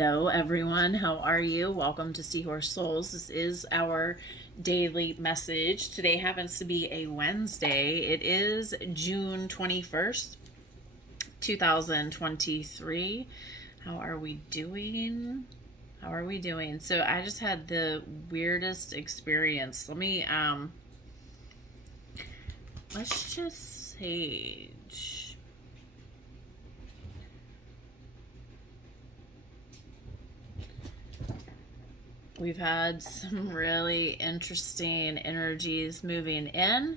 Hello, everyone. How are you? Welcome to Seahorse Souls. This is our daily message. Today happens to be a Wednesday. It is June 21st, 2023. How are we doing? How are we doing? So I just had the weirdest experience. Let's just sage. We've had some really interesting energies moving in.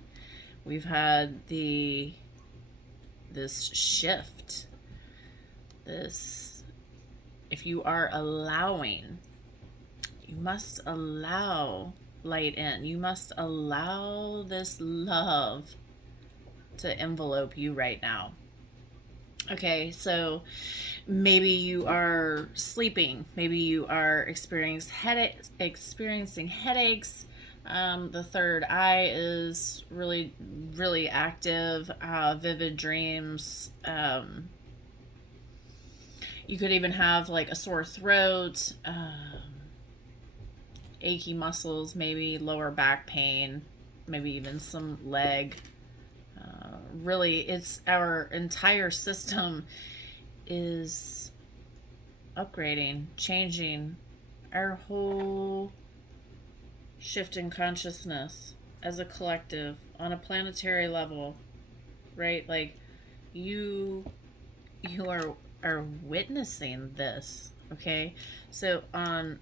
We've had this shift. If you are allowing, you must allow light in. You must allow this love to envelope you right now. Okay, so maybe you are sleeping. Maybe you are experiencing headaches. The third eye is really, really active. Vivid dreams. You could even have like a sore throat, achy muscles, maybe lower back pain, maybe even some leg. Really, it's our entire system is upgrading, changing, our whole shift in consciousness as a collective on a planetary level, right? Like you are witnessing this, okay? So on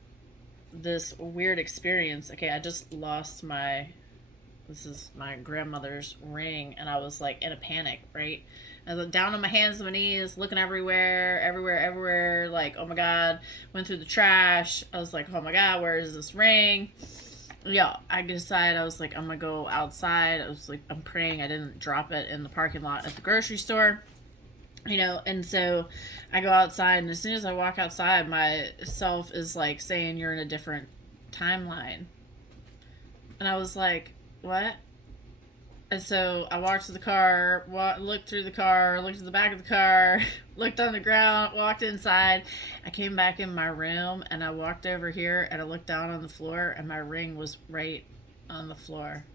this weird experience, okay, I just lost this is my grandmother's ring, and I was like in a panic, right? I was down on my hands and my knees, looking everywhere, like, oh my God, went through the trash. I was like, oh my God, where is this ring? Yeah, I decided, I was like, I'm gonna go outside. I was like, I'm praying I didn't drop it in the parking lot at the grocery store. And so I go outside, and as soon as I walk outside, myself is like saying, you're in a different timeline. And I was like, what? And so I walked to the car, looked through the car, looked at the back of the car, looked on the ground, walked inside. I came back in my room, and I walked over here, and I looked down on the floor, and my ring was right on the floor.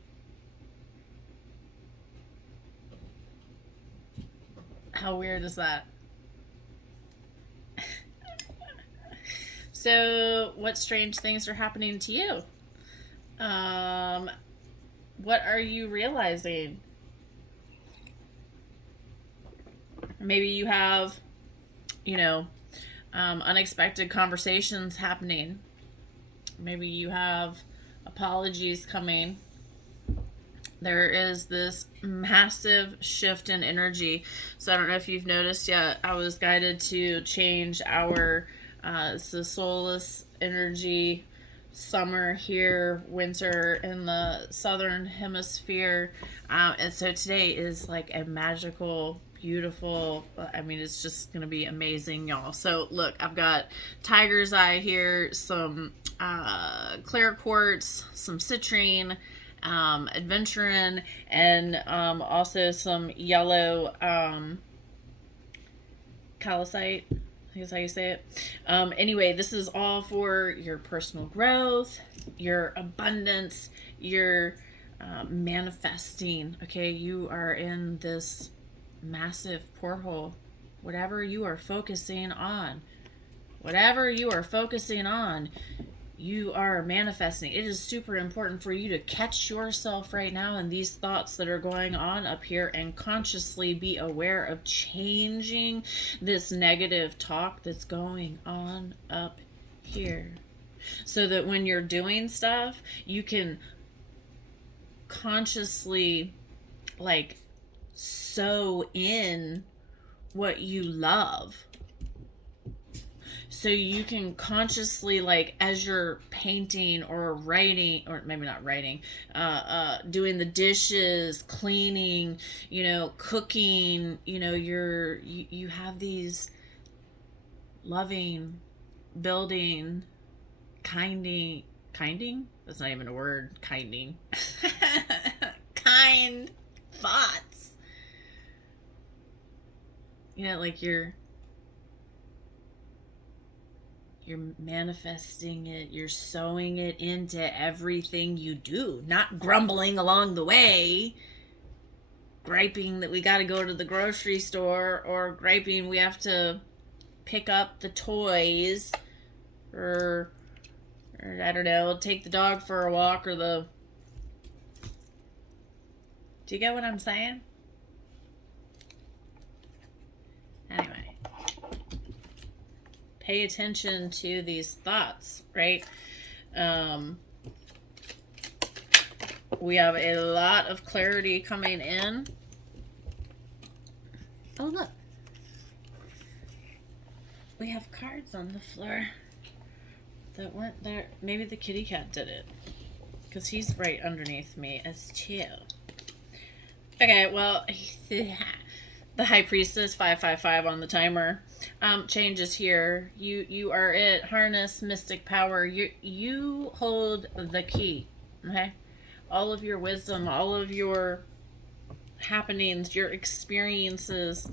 How weird is that? So, what strange things are happening to you? What are you realizing? Maybe you have, unexpected conversations happening. Maybe you have apologies coming. There is this massive shift in energy. So I don't know if you've noticed yet, I was guided to change it's the soulless energy, summer here, winter in the southern hemisphere. And so today is like a magical, beautiful, it's just going to be amazing, y'all. So look, I've got tiger's eye here, some clear quartz, some citrine, adventurin, and also some yellow calcite. I guess how you say it. Anyway, this is all for your personal growth, your abundance, your manifesting. Okay, you are in this massive porthole. Whatever you are focusing on, you are manifesting. It is super important for you to catch yourself right now in these thoughts that are going on up here and consciously be aware of changing this negative talk that's going on up here. So that when you're doing stuff, you can consciously like sow in what you love. So you can consciously, like, as you're painting or writing, or maybe not writing, doing the dishes, cleaning, cooking, you have these loving, building, kinding? That's not even a word, kinding. Kind thoughts. Like You're manifesting it. You're sewing it into everything you do. Not grumbling along the way. Griping that we got to go to the grocery store, or griping we have to pick up the toys, or I don't know, take the dog for a walk, or the... Do you get what I'm saying? Anyway. Pay attention to these thoughts, right? We have a lot of clarity coming in. Oh, look. We have cards on the floor that weren't there. Maybe the kitty cat did it, because he's right underneath me as too. Okay, well, the High Priestess 555 on the timer changes here. You are it. Harness mystic power. You hold the key. Okay, all of your wisdom, all of your happenings, your experiences.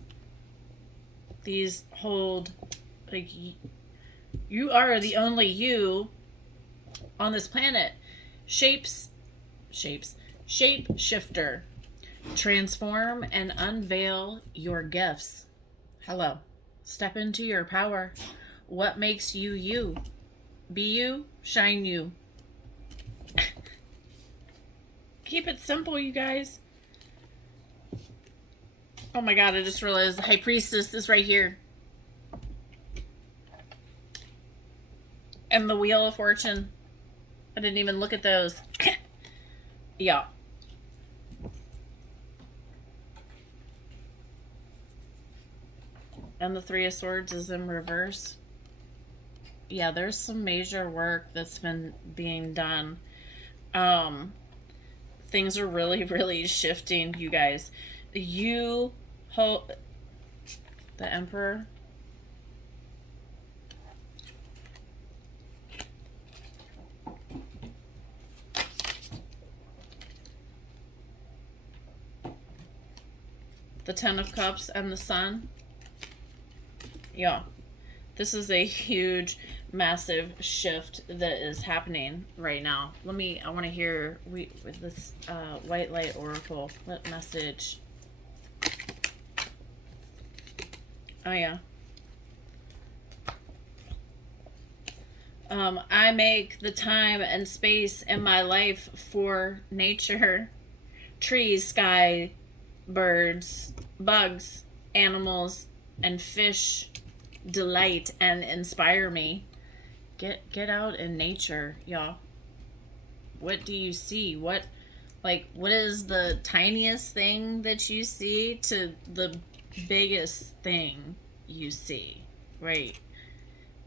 These hold, like, you are the only you on this planet. Shape shifter. Transform and unveil your gifts. Hello. Step into your power. What makes you you? Be you, shine you. Keep it simple, you guys. Oh my god, I just realized the High Priestess is right here. And the Wheel of Fortune. I didn't even look at those. Yeah. And the Three of Swords is in reverse. Yeah, there's some major work that's been being done. Things are really, really shifting, you guys. You hold the Emperor. The Ten of Cups and the Sun. Yeah, this is a huge, massive shift that is happening right now. I want to hear with this White Light Oracle. What message? Oh yeah. I make the time and space in my life for nature, trees, sky, birds, bugs, animals, and fish delight and inspire me. Get out in nature, y'all. What do you see? What is the tiniest thing that you see to the biggest thing you see, right?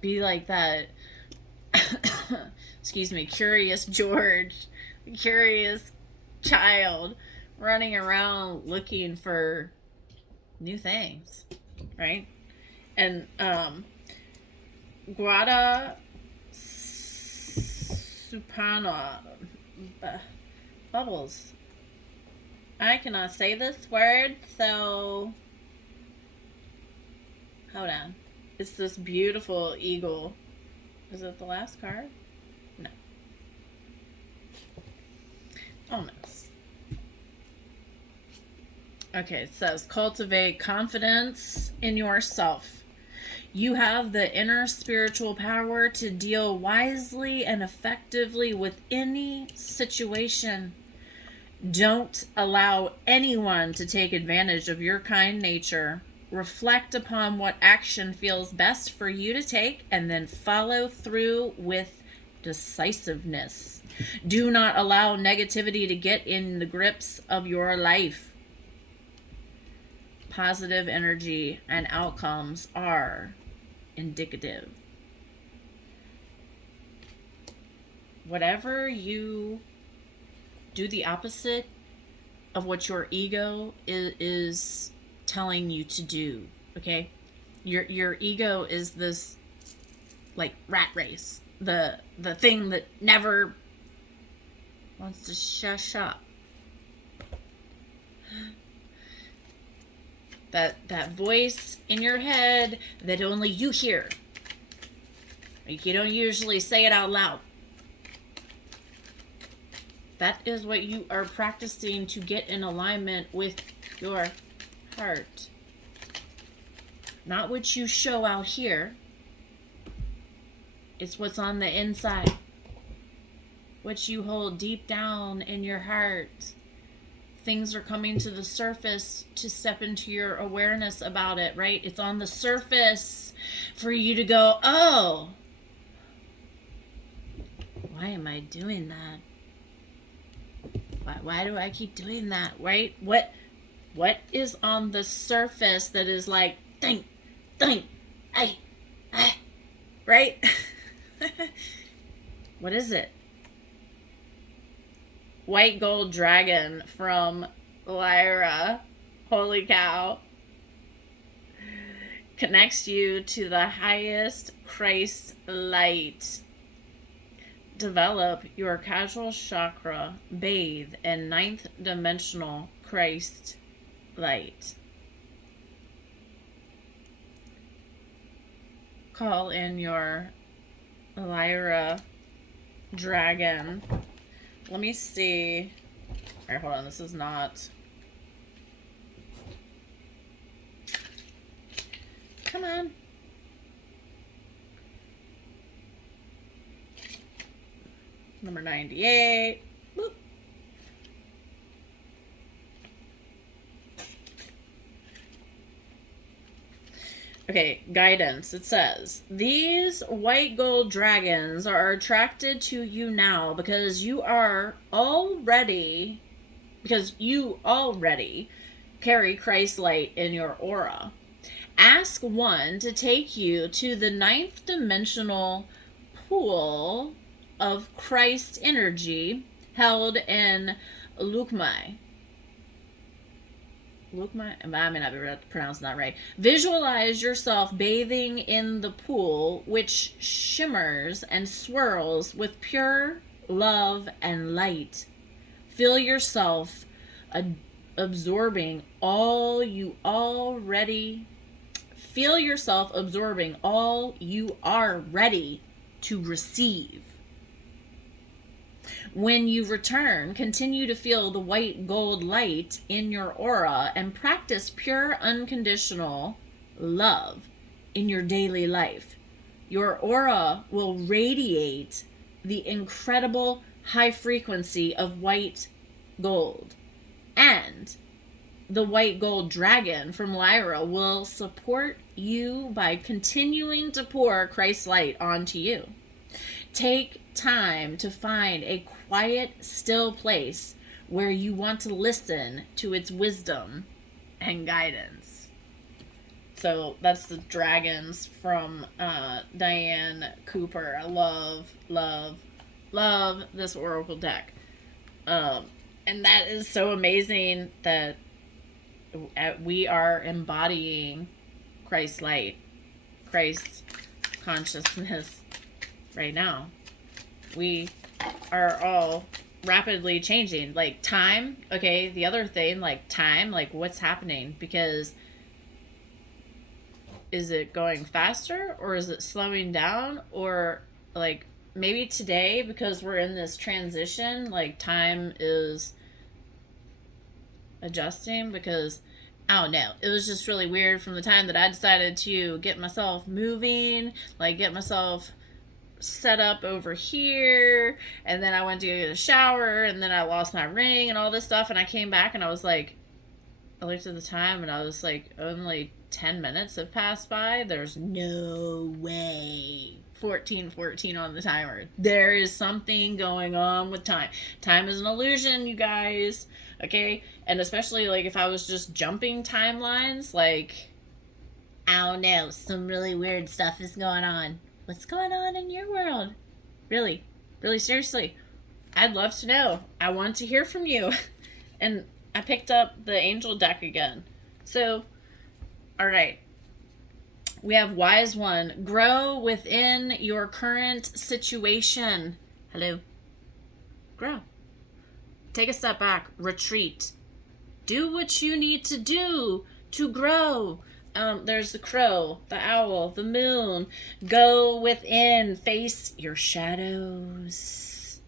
Be like that excuse me, curious George, curious child running around looking for new things, right? And Guada Supana Bubbles. I cannot say this word, so hold on. It's this beautiful eagle. Is it the last card? No. Almost. Okay, it says cultivate confidence in yourself. You have the inner spiritual power to deal wisely and effectively with any situation. Don't allow anyone to take advantage of your kind nature. Reflect upon what action feels best for you to take and then follow through with decisiveness. Do not allow negativity to get in the grips of your life. Positive energy and outcomes are indicative. Whatever you do, the opposite of what your ego is telling you to do, okay? Your ego is this like rat race, the thing that never wants to shush up. That voice in your head that only you hear. Like, you don't usually say it out loud. That is what you are practicing to get in alignment with your heart. Not what you show out here. It's what's on the inside. What you hold deep down in your heart. Things are coming to the surface to step into your awareness about it, right? It's on the surface for you to go, oh, why am I doing that? Why do I keep doing that, right? What is on the surface that is like, think, I, right? What is it? White gold dragon from Lyra. Holy cow. Connects you to the highest Christ light. Develop your casual chakra. Bathe in 9th dimensional Christ light. Call in your Lyra dragon. Let me see. Alright, hold on. This is not. Come on. Number 98. Boop. Okay, guidance. It says, these white gold dragons are attracted to you now because you already carry Christ's light in your aura. Ask one to take you to the 9th dimensional pool of Christ energy held in Lukmai. I may not be pronouncing that right. Visualize yourself bathing in the pool, which shimmers and swirls with pure love and light. Feel yourself absorbing all you are ready to receive. When you return, continue to feel the white gold light in your aura and practice pure unconditional love in your daily life. Your aura will radiate the incredible high frequency of white gold. And the white gold dragon from Lyra will support you by continuing to pour Christ's light onto you. Take time to find a quiet, still place where you want to listen to its wisdom and guidance. So that's the dragons from Diane Cooper. I love this oracle deck. And that is so amazing that we are embodying Christ's light, Christ's consciousness right now. We are all rapidly changing. Like time, okay, the other thing, like time, like what's happening? Because is it going faster or is it slowing down? Or like maybe today, because we're in this transition, like time is adjusting, because I don't know. It was just really weird from the time that I decided to get myself moving, like get myself set up over here, and then I went to get a shower, and then I lost my ring and all this stuff, and I came back and I was like, I looked at the time and I was like, only 10 minutes have passed by. There's no way. 14:14 on the timer. There is something going on with time. Time is an illusion, you guys. Okay? And especially like if I was just jumping timelines, like, I don't know, some really weird stuff is going on. What's going on in your world? Really, seriously. I'd love to know. I want to hear from you. And I picked up the angel deck again. So, all right. We have Wise One. Grow within your current situation. Hello. Grow. Take a step back. Retreat. Do what you need to do to grow There's the crow, the owl, the moon. Go within, face your shadows.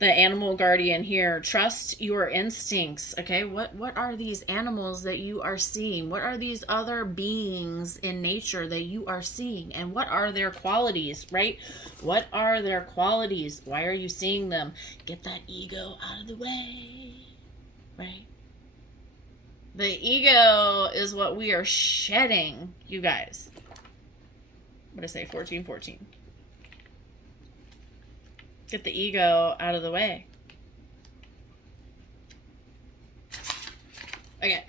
The animal guardian here, trust your instincts. Okay, what are these animals that you are seeing? What are these other beings in nature that you are seeing? And what are their qualities, right? What are their qualities? Why are you seeing them? Get that ego out of the way, right? The ego is what we are shedding, you guys. What did I say? 1414. Get the ego out of the way. Okay.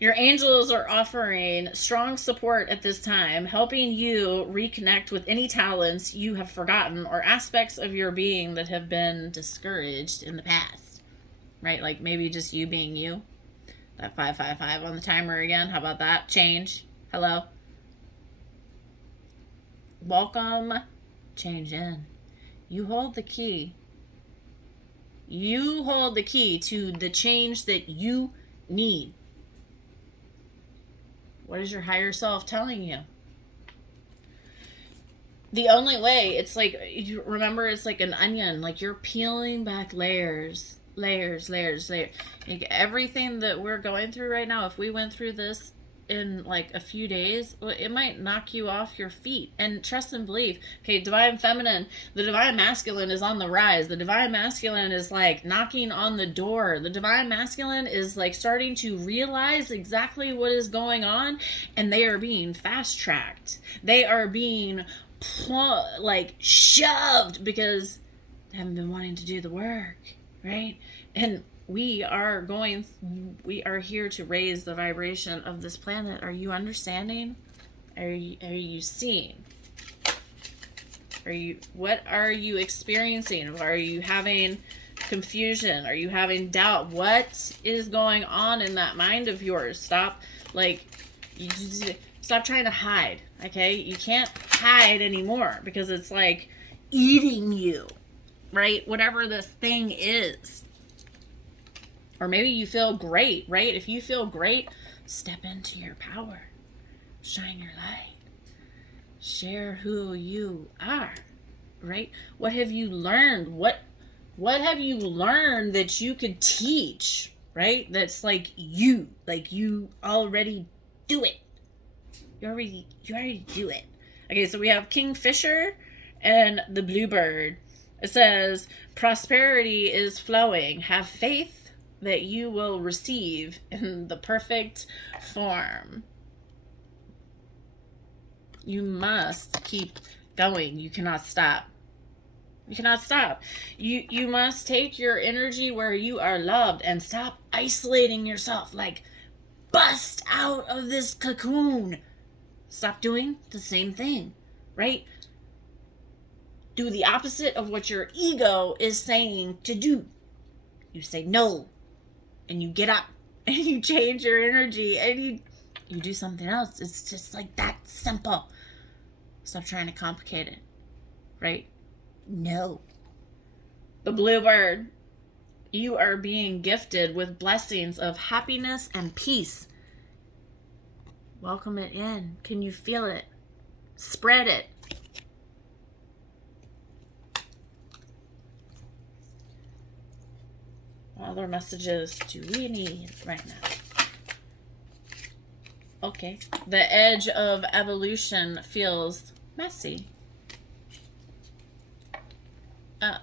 Your angels are offering strong support at this time, helping you reconnect with any talents you have forgotten or aspects of your being that have been discouraged in the past. Right? Like maybe just you being you. That 555 on the timer again. How about that? Change. Hello. Welcome. Change in. You hold the key. You hold the key to the change that you need. What is your higher self telling you? The only way, it's like, remember, it's like an onion. Like you're peeling back layers. Layers. Like everything that we're going through right now, if we went through this in like a few days, it might knock you off your feet. And trust and believe. Okay, divine feminine, the divine masculine is on the rise. The divine masculine is like knocking on the door. The divine masculine is like starting to realize exactly what is going on, and they are being fast tracked. They are being like shoved because they haven't been wanting to do the work, right? And we are here to raise the vibration of this planet. Are you understanding? Are you seeing? What are you experiencing? Are you having confusion? Are you having doubt? What is going on in that mind of yours? Stop trying to hide, okay? You can't hide anymore because it's like eating you, right? Whatever this thing is. Or maybe you feel great, right? If you feel great, step into your power. Shine your light. Share who you are, right? What have you learned? What have you learned that you could teach, right? That's like you already do it. You already do it. Okay, so we have Kingfisher and the Bluebird. It says, prosperity is flowing. Have faith that you will receive in the perfect form. You must keep going. You cannot stop. You cannot stop. You must take your energy where you are loved and stop isolating yourself. Like, bust out of this cocoon. Stop doing the same thing, right? Do the opposite of what your ego is saying to do. You say no, and you get up, and you change your energy, and you do something else. It's just like that simple. Stop trying to complicate it, right? No. The Bluebird, you are being gifted with blessings of happiness and peace. Welcome it in. Can you feel it? Spread it. What other messages do we need right now? Okay. The edge of evolution feels messy.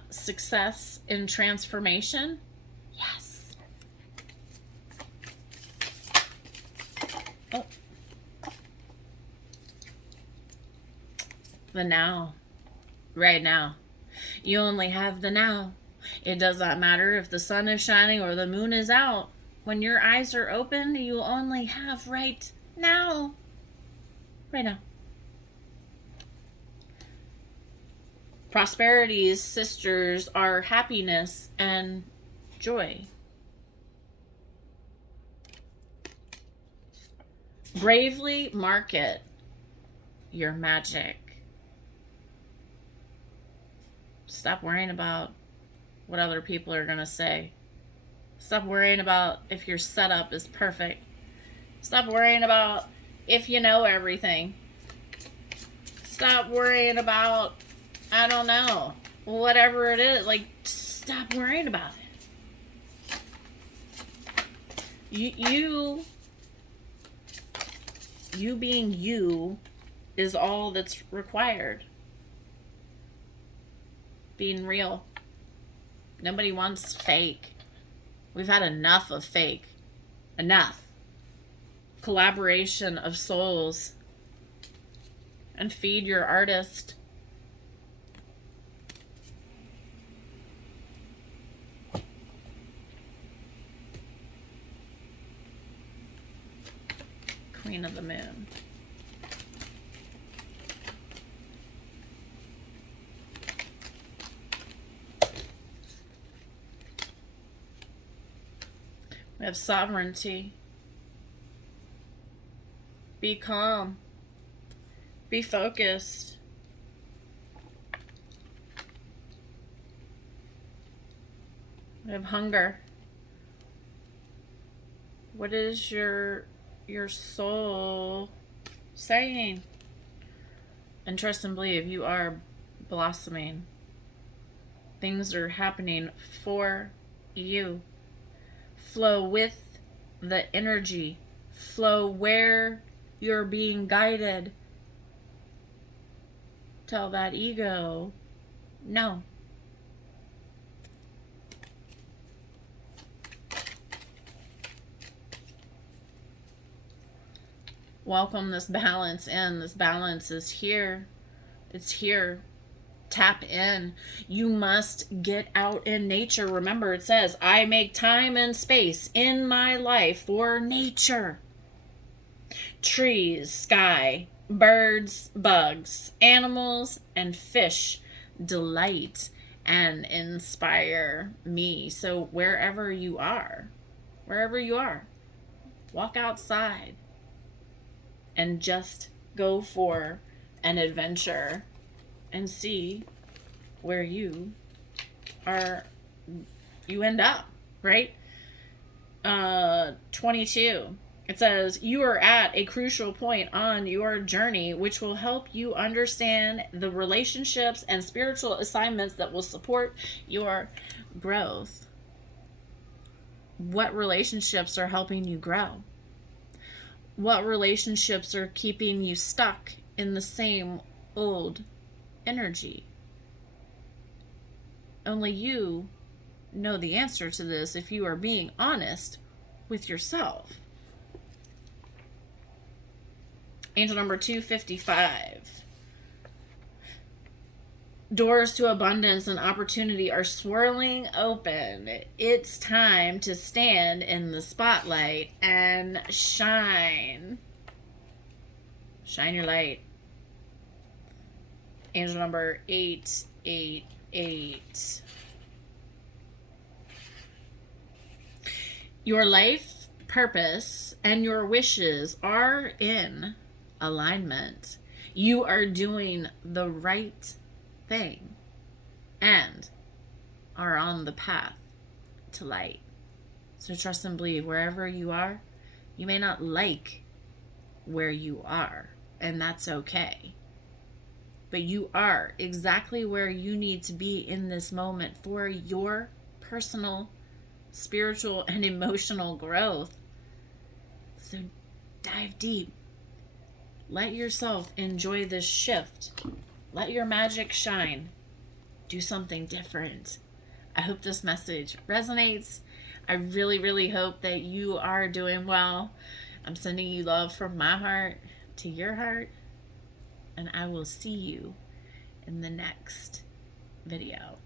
Success in transformation. Yes. Oh. The now. Right now. You only have the now. It does not matter if the sun is shining or the moon is out. When your eyes are open, you only have right now. Right now. Prosperity's sisters are happiness and joy. Bravely market your magic. Stop worrying about what other people are going to say. Stop worrying about if your setup is perfect. Stop worrying about if you know everything. Stop worrying about, I don't know, whatever it is. Like, stop worrying about it. You being you is all that's required. Being real. Nobody wants fake. We've had enough of fake. Enough. Collaboration of souls. And feed your artist. Queen of the Moon. We have sovereignty. Be calm. Be focused. We have hunger. What is your soul saying? And trust and believe, you are blossoming. Things are happening for you. Flow with the energy. Flow where you're being guided. Tell that ego, no. Welcome this balance in. This balance is here. It's here. Tap in. You must get out in nature. Remember, it says, I make time and space in my life for nature. Trees, sky, birds, bugs, animals, and fish delight and inspire me. So wherever you are, walk outside and just go for an adventure and see where you end up, right? 22. It says, you are at a crucial point on your journey, which will help you understand the relationships and spiritual assignments that will support your growth. What relationships are helping you grow? What relationships are keeping you stuck in the same old energy? Only you know the answer to this if you are being honest with yourself. Angel number 255. Doors to abundance and opportunity are swirling open. It's time to stand in the spotlight and shine. Shine your light. Angel number 888. Your life purpose and your wishes are in alignment. You are doing the right thing and are on the path to light. So trust and believe, wherever you are, you may not like where you are, and that's okay. But you are exactly where you need to be in this moment for your personal, spiritual, and emotional growth. So dive deep. Let yourself enjoy this shift. Let your magic shine. Do something different. I hope this message resonates. I really, really hope that you are doing well. I'm sending you love from my heart to your heart. And I will see you in the next video.